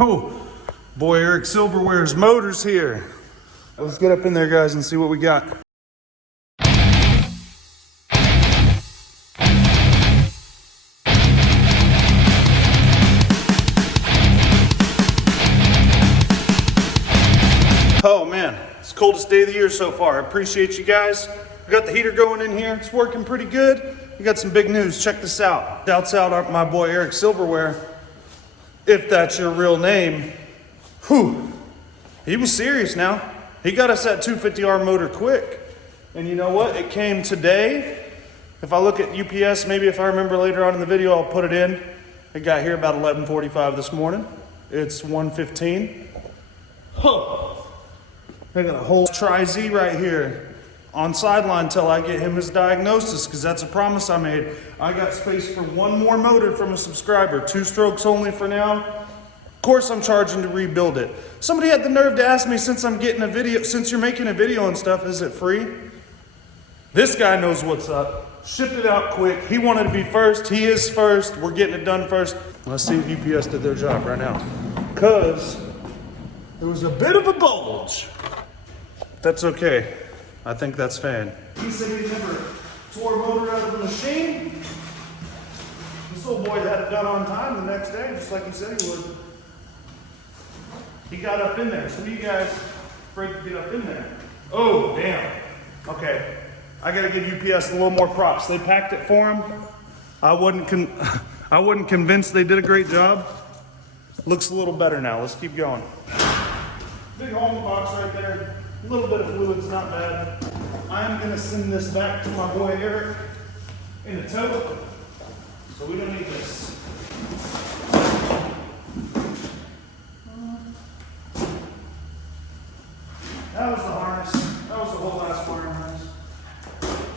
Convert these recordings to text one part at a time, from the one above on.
Oh, boy, Eric Silverware's motor's here. Let's get up in there, guys, and see what we got. Oh man, it's the coldest day of the year so far. I appreciate you guys. We got the heater going in here. It's working pretty good. We got some big news. Check this out. Shouts out my boy Eric Silverware. If that's your real name. Whew. He was serious now. He got us that 250R motor quick. And you know what? It came today. If I look at UPS, maybe if I remember later on in the video, I'll put it in. It got here about 11:45 this morning. It's 1:15. Huh. I got a whole Tri-Z right here on sideline till I get him his diagnosis, because that's a promise I made. I got space for one more motor from a subscriber, 2 strokes only for now. Of course I'm charging to rebuild it. Somebody had the nerve to ask me, since you're making a video and stuff, is it free? This guy knows what's up. Shipped it out quick. He wanted to be first. He is first. We're getting it done first. Let's see if UPS did their job right now, because there was a bit of a bulge. That's okay. I think that's fine. He said he never tore a motor out of the machine. This old boy had it done on time the next day, just like he said he would. He got up in there. Some of you guys afraid to get up in there. Oh, damn. Okay. I gotta give UPS a little more props. They packed it for him. I wasn't convinced they did a great job. Looks a little better now. Let's keep going. Big hole in the box right there. A little bit of fluid's not bad. I'm gonna send this back to my boy Eric in a tow, so we don't need this. That was the harness. That was the whole last wiring harness.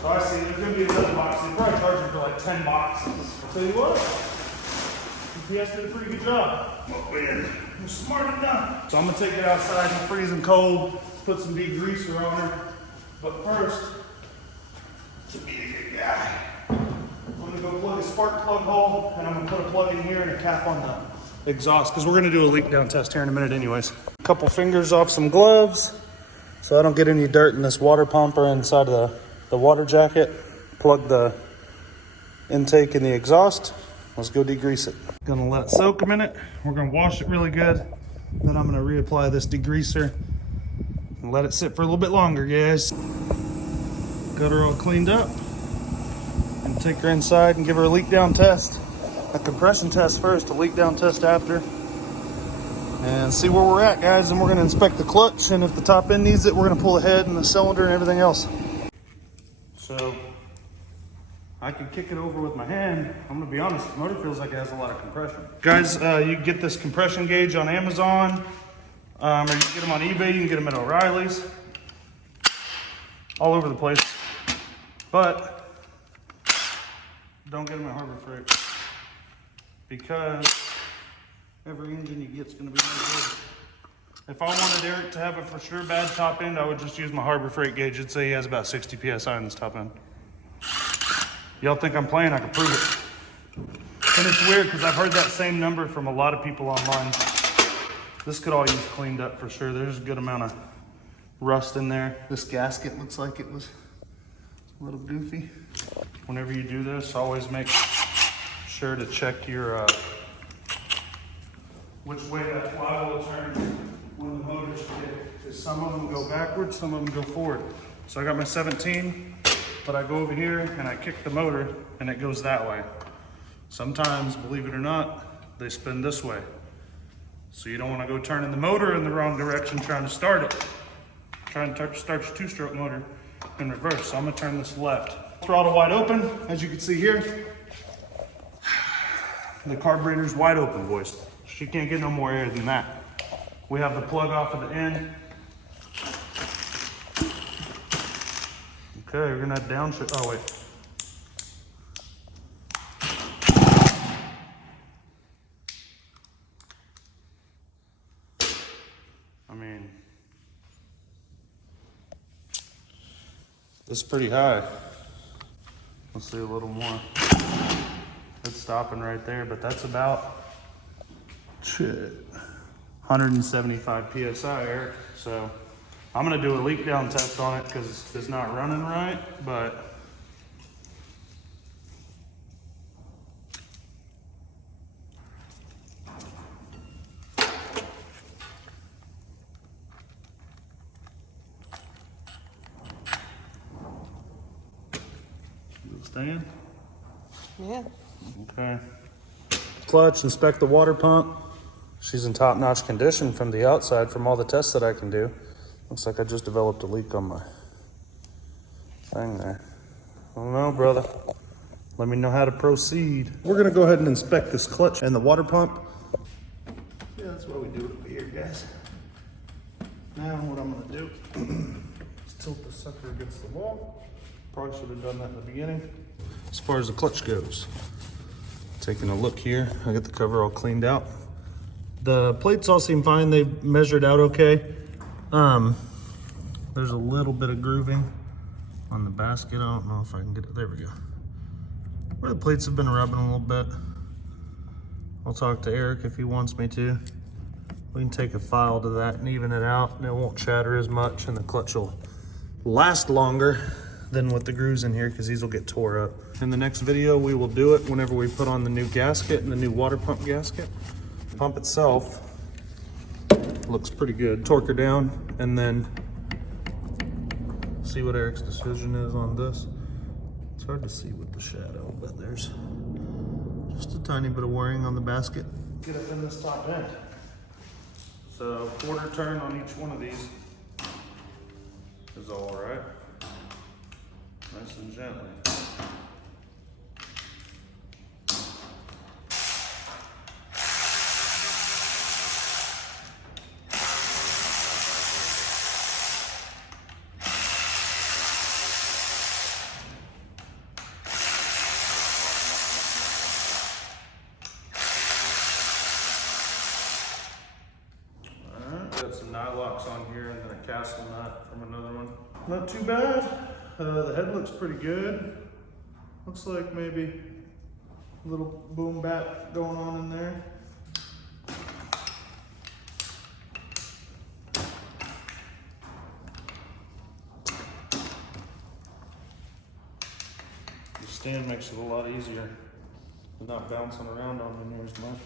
So I see there's gonna be another box. They probably charge you for like 10 boxes. I'll tell you what, UPS did a pretty good job. Oh man, I'm smart enough. So I'm gonna take it outside and freeze them cold. Put some degreaser on her. But first, to be a good guy, I'm gonna go plug a spark plug hole, and I'm gonna put a plug in here and a cap on the exhaust, because we're gonna do a leak down test here in a minute anyways. A couple fingers off some gloves, so I don't get any dirt in this water pump or inside of the water jacket. Plug the intake in the exhaust. Let's go degrease it. Gonna let it soak a minute. We're gonna wash it really good. Then I'm gonna reapply this degreaser and let it sit for a little bit longer, guys. Got her all cleaned up. And take her inside and give her a leak down test. A compression test first, a leak down test after. And see where we're at, guys. And we're gonna inspect the clutch, and if the top end needs it, we're gonna pull the head and the cylinder and everything else. So I can kick it over with my hand. I'm gonna be honest, the motor feels like it has a lot of compression. Guys, you can get this compression gauge on Amazon, or you can get them on eBay, you can get them at O'Reilly's. All over the place. But don't get them at Harbor Freight, because every engine you get is gonna be no good. If I wanted Eric to have a for sure bad top end, I would just use my Harbor Freight gauge. It'd say he has about 60 PSI in this top end. Y'all think I'm playing? I can prove it. And it's weird because I've heard that same number from a lot of people online. This could all use cleaned up for sure. There's a good amount of rust in there. This gasket looks like it was a little goofy. Whenever you do this, always make sure to check your which way that flywheel turns when the motor's kicked. Because some of them go backwards, some of them go forward. So I got my 17. But I go over here and I kick the motor and it goes that way. Sometimes, believe it or not, they spin this way. So you don't want to go turning the motor in the wrong direction trying to start it. Trying to start your 2-stroke motor in reverse. So I'm gonna turn this left. Throttle wide open, as you can see here. The carburetor's wide open, boys. She can't get no more air than that. We have the plug off at the end. Okay, we're gonna downshift. Oh wait. I mean, this is pretty high. Let's see a little more. It's stopping right there, but that's about, shit, 175 PSI, Eric. So I'm gonna do a leak down test on it because it's not running right, but staying? Yeah. Okay. Clutch, inspect the water pump. She's in top-notch condition from the outside from all the tests that I can do. Looks like I just developed a leak on my thing there. I don't know, brother. Let me know how to proceed. We're gonna go ahead and inspect this clutch and the water pump. Yeah, that's what we do over here, guys. Now what I'm gonna do is tilt the sucker against the wall. Probably should have done that in the beginning. As far as the clutch goes, taking a look here, I got the cover all cleaned out. The plates all seem fine. They've measured out okay. There's a little bit of grooving on the basket. I don't know if I can get it. There we go. Where the plates have been rubbing a little bit. I'll talk to Eric if he wants me to. We can take a file to that and even it out, and it won't chatter as much, and the clutch will last longer than with the grooves in here because these will get tore up. In the next video, we will do it whenever we put on the new gasket and the new water pump gasket. The pump itself looks pretty good. Torque her down and then see what Eric's decision is on this. It's hard to see with the shadow, but there's just a tiny bit of wearing on the basket. Get up in this top end. So quarter turn on each one of these is all right. Nice and gently. Got some nylocks on here and then a castle nut from another one. Not too bad. The head looks pretty good. Looks like maybe a little boom bat going on in there. The stand makes it a lot easier. It's not bouncing around on me near as much.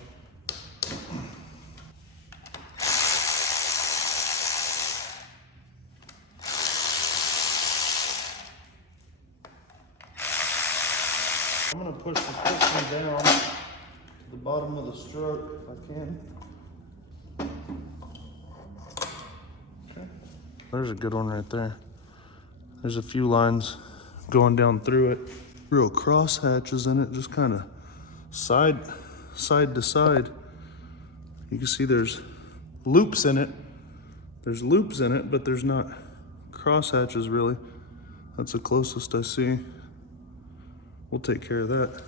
I'm gonna push this piston down to the bottom of the stroke if I can. Okay. There's a good one right there. There's a few lines going down through it. Real cross hatches in it, just kind of side to side. You can see there's loops in it. There's loops in it, but there's not cross hatches really. That's the closest I see. We'll take care of that.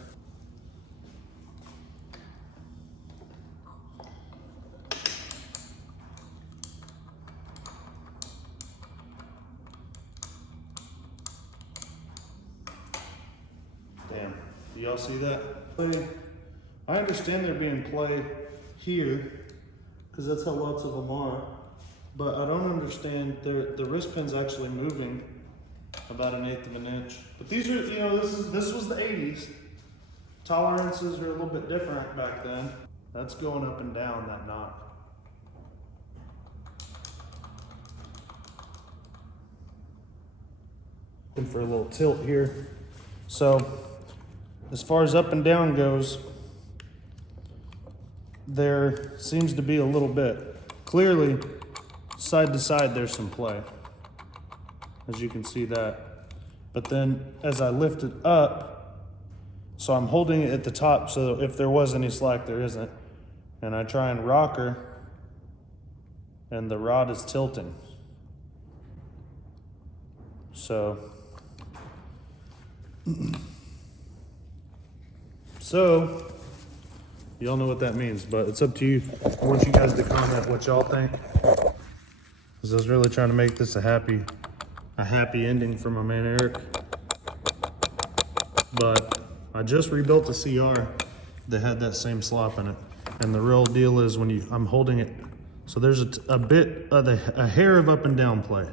Damn, do y'all see that? Play. I understand there being play here, because that's how lots of them are, but I don't understand, the wrist pin's actually moving about 1/8 of an inch. But these are, you know, this was the 80s. Tolerances are a little bit different back then. That's going up and down, that knock. Looking for a little tilt here. So, as far as up and down goes, there seems to be a little bit. Clearly, side to side, there's some play. As you can see that. But then as I lift it up, so I'm holding it at the top so if there was any slack, there isn't. And I try and rock her, and the rod is tilting. So y'all know what that means, but it's up to you. I want you guys to comment what y'all think. Because I was really trying to make this a happy ending for my man Eric. But I just rebuilt a CR that had that same slop in it. And the real deal is when I'm holding it So there's a bit of a hair of up and down play.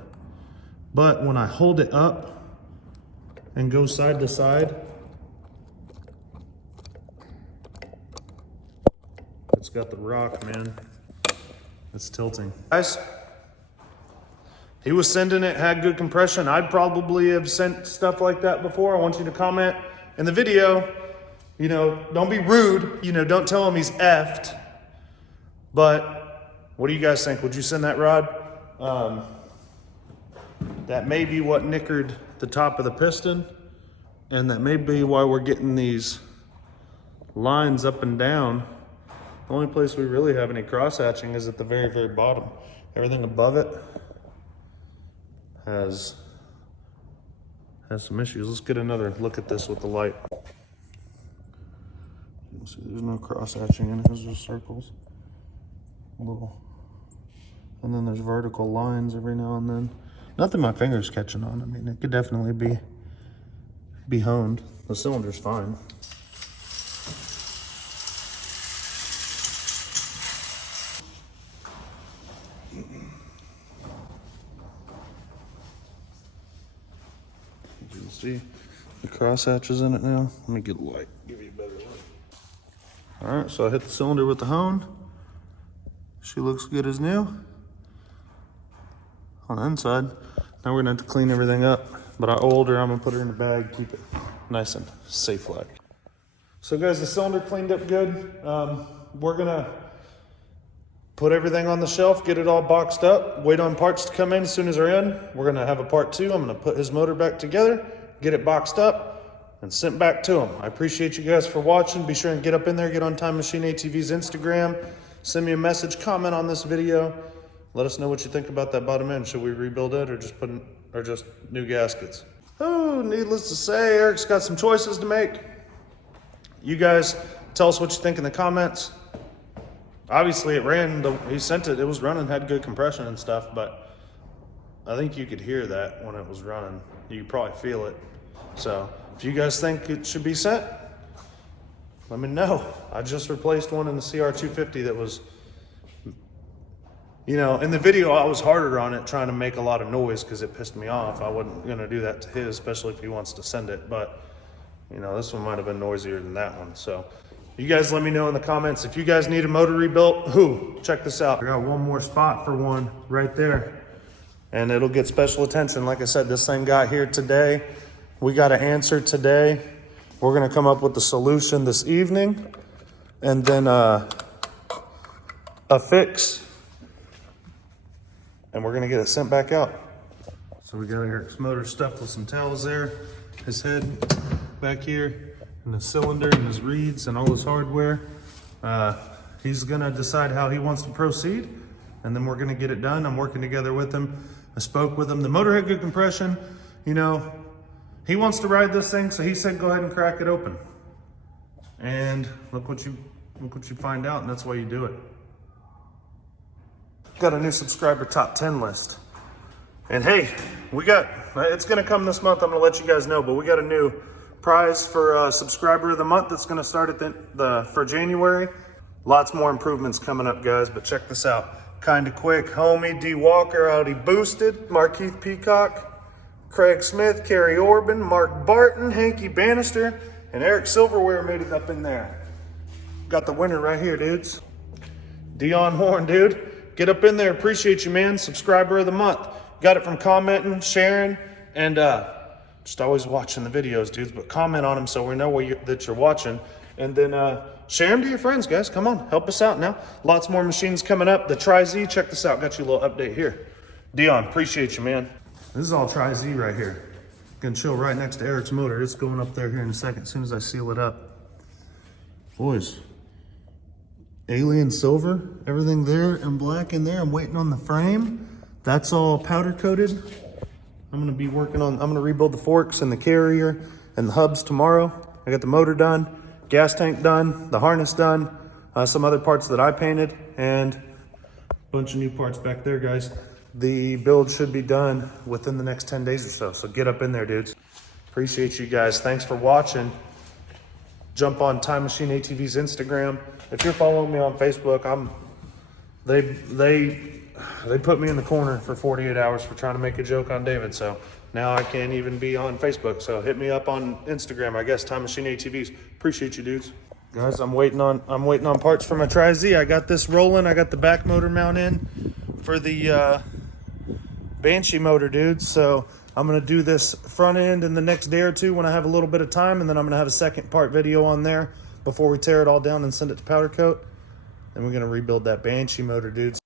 But when I hold it up and go side to side, it's got the rock, man. It's tilting. Guys, he was sending it, had good compression. I'd probably have sent stuff like that before. I want you to comment in the video. You know, don't be rude. You know, don't tell him he's effed. But what do you guys think? Would you send that rod? That may be what nickered the top of the piston. And that may be why we're getting these lines up and down. The only place we really have any cross hatching is at the very, very bottom. Everything above it has some issues. Let's get another look at this with the light. You see there's no cross hatching in it, there's just circles. A little. And then there's vertical lines every now and then. Nothing my finger's catching on. I mean, it could definitely be honed. The cylinder's fine. You can see the cross hatches in it now. Let me get a light, give you a better light. All right, so I hit the cylinder with the hone. She looks good as new. On the inside, now we're gonna have to clean everything up. But I oiled her, I'm gonna put her in the bag, keep it nice and safe like. So guys, the cylinder cleaned up good. We're gonna put everything on the shelf, get it all boxed up, wait on parts to come in. As soon as they're in, we're gonna have a part 2. I'm gonna put his motor back together, get it boxed up, and sent back to him. I appreciate you guys for watching. Be sure and get up in there, get on Time Machine ATV's Instagram, send me a message, comment on this video. Let us know what you think about that bottom end. Should we rebuild it or just new gaskets? Oh, needless to say, Eric's got some choices to make. You guys tell us what you think in the comments. Obviously it ran, he sent it, it was running, had good compression and stuff, but I think you could hear that when it was running. You could probably feel it. So if you guys think it should be sent, let me know. I just replaced one in the CR250 that was, you know, in the video I was harder on it, trying to make a lot of noise because it pissed me off. I wasn't gonna do that to his, especially if he wants to send it, but you know, this one might have been noisier than that one. So you guys let me know in the comments. If you guys need a motor rebuilt, check this out. I got one more spot for one right there, and it'll get special attention. Like I said, this thing got here today. We got an answer today. We're gonna come up with the solution this evening, and then a fix, and we're gonna get it sent back out. So we got Eric's motor stuffed with some towels there, his head back here, and the cylinder and his reeds and all his hardware. He's gonna decide how he wants to proceed, and then we're gonna get it done. I'm working together with him. I spoke with him. The motor had good compression. You know, he wants to ride this thing, so he said go ahead and crack it open. And look what you find out, and that's why you do it. Got a new subscriber top 10 list. And hey, it's gonna come this month, I'm gonna let you guys know, but we got a new prize for subscriber of the month that's gonna start at for January. Lots more improvements coming up, guys, but check this out. Kinda Quick, Homie, D. Walker, Audi Boosted, Markeith Peacock, Craig Smith, Kerry Orban, Mark Barton, Hanky Bannister, and Eric Silverware made it up in there. Got the winner right here, dudes. Dion Horn, dude. Get up in there, appreciate you, man. Subscriber of the month. Got it from commenting, sharing, and just always watching the videos, dudes, but comment on them so we know that you're watching. And then share them to your friends, guys. Come on, help us out now. Lots more machines coming up. The Tri-Z, check this out. Got you a little update here. Dion, appreciate you, man. This is all Tri-Z right here. Gonna chill right next to Eric's motor. It's going up there here in a second, as soon as I seal it up. Boys, alien silver, everything there and black in there. I'm waiting on the frame. That's all powder coated. I'm gonna rebuild the forks and the carrier and the hubs tomorrow. I got the motor done, gas tank done, the harness done, some other parts that I painted, and a bunch of new parts back there, guys. The build should be done within the next 10 days or so. So get up in there, dudes. Appreciate you guys. Thanks for watching. Jump on Time Machine ATV's Instagram. If you're following me on Facebook, they put me in the corner for 48 hours for trying to make a joke on David. So now I can't even be on Facebook. So hit me up on Instagram, I guess, TimeMachinesatvs. Appreciate you, dudes. Guys, I'm waiting on parts for my Tri-Z. I got this rolling. I got the back motor mount in for the Banshee motor, dudes. So I'm gonna do this front end in the next day or two when I have a little bit of time, and then I'm gonna have a second part video on there before we tear it all down and send it to powder coat. And we're gonna rebuild that Banshee motor, dudes.